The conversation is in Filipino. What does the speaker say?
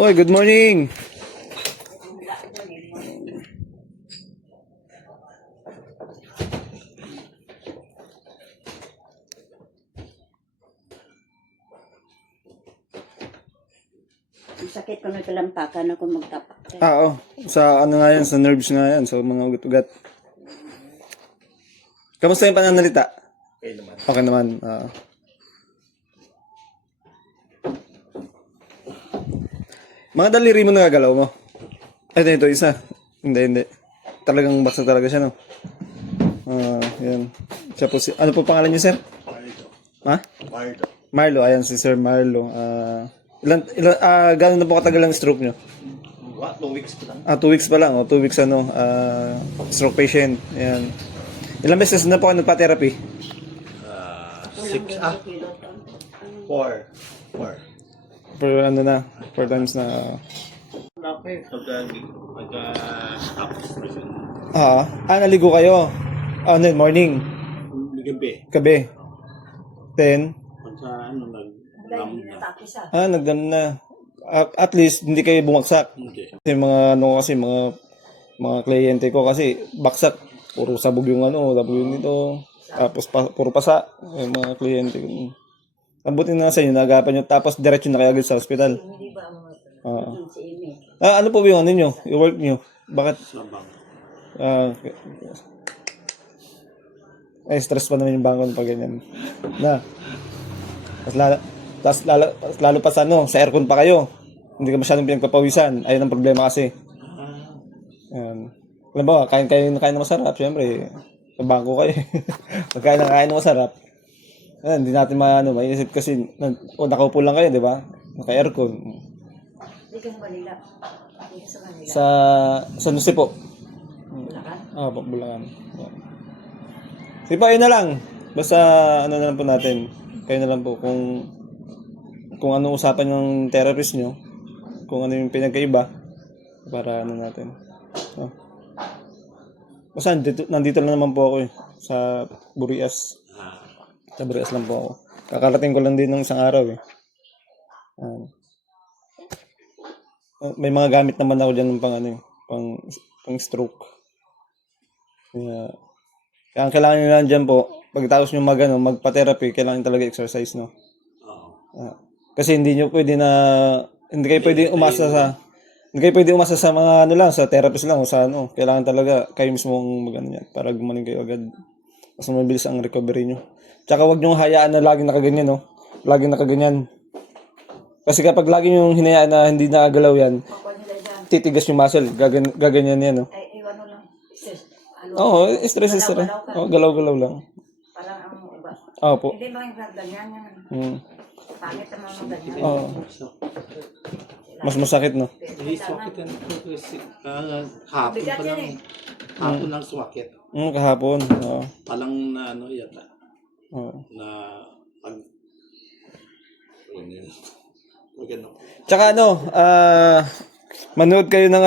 Oy, good morning. Sakit ko na talampakan ako magtapak. Oo. Sa ano nga yan, sa nerves nga yan, sa mga ugat-ugat. Kamusta yung pananalita? Okay naman. Okay naman. Mga daliri mo nagagalaw mo? Ito, isa. Hindi. Talagang baksa talaga siya, no? Yan. Siya po si... Ano po pangalan niyo, sir? Marlo. Ha? Marlo. Marlo. Ayan, si Sir Marlo. Gano'n na po katagal ang stroke nyo? 2 weeks pa lang. 2 weeks pa lang. 2 weeks stroke patient. Ayan. Ilang beses na po kayo nagpa-therapy? 6, 4. 4. Per ano na? 4 times na. Okay. Pagka-stop. Naligo kayo? Ano yun? Morning? Gabi. Gabi? Then? Pagka Nagdam na. At least, hindi kayo bumagsak. hindi. Kasi mga kliyente ko kasi baksak. Puro sabog yung sabog yung nito. Tapos puro pasa. Yung mga kliyente ko. Ang buti na sa inyo, nagapan nyo. Tapos diretso na kayo agad sa ospital. Ano po ba yung ano nyo? Yung work nyo? Bakit? Sabang. Stress pa naman yung bangon pag ganyan. Tapos lalo pa sa sa aircon pa kayo. Hindi ka masyadong pinagpapawisan. Ayun ang problema kasi. Alam ba, kain na masarap. Siyempre, sa bangko kayo. Pagkain na masarap. Hindi natin maiisip kasi nakaupo lang kayo, di ba? Naka-aircon. Hindi ka sa Manila. Sa Nusi po. Bulacan? Bulacan. Sige pa, yun na lang. Basta na lang po natin. Kayo na lang po kung ano usapan ng therapist nyo. Kung ano yung pinagkaiba. Para natin. Basta nandito lang naman po ako sa Burias. Sa Burias lang po ako. Kakarating ko lang din ng isang araw may mga gamit naman ako dyan ng pang stroke. Kaya ang kailangan nyo lang dyan po, pagkatapos nyo magpa-therapy, kailangan talaga exercise, no? Kasi hindi kayo pwede umasa sa mga sa therapist lang o sa kailangan talaga kayo mismo ang yan para gumaling kayo agad. Mas mabilis ang recovery nyo. Tsaka wag nyo hayaan na laging nakaganyan, no? Laging nakaganyan. Kasi kapag lagi yung hinayaan na hindi nakagalaw yan, titigas yung muscle, gaganyan yan, no? Ay, iwan mo lang. Stress. Galaw-galaw lang. Parang ang uba. Po. Hindi ba yung ganyan yan? Pangit ang mga ganyan. Mas masakit, no? Sumakit yan kasi hapon pa lang. Hapon lang sumakit. Kahapon. Palang na yata. Na pag Tsaka manood kayo ng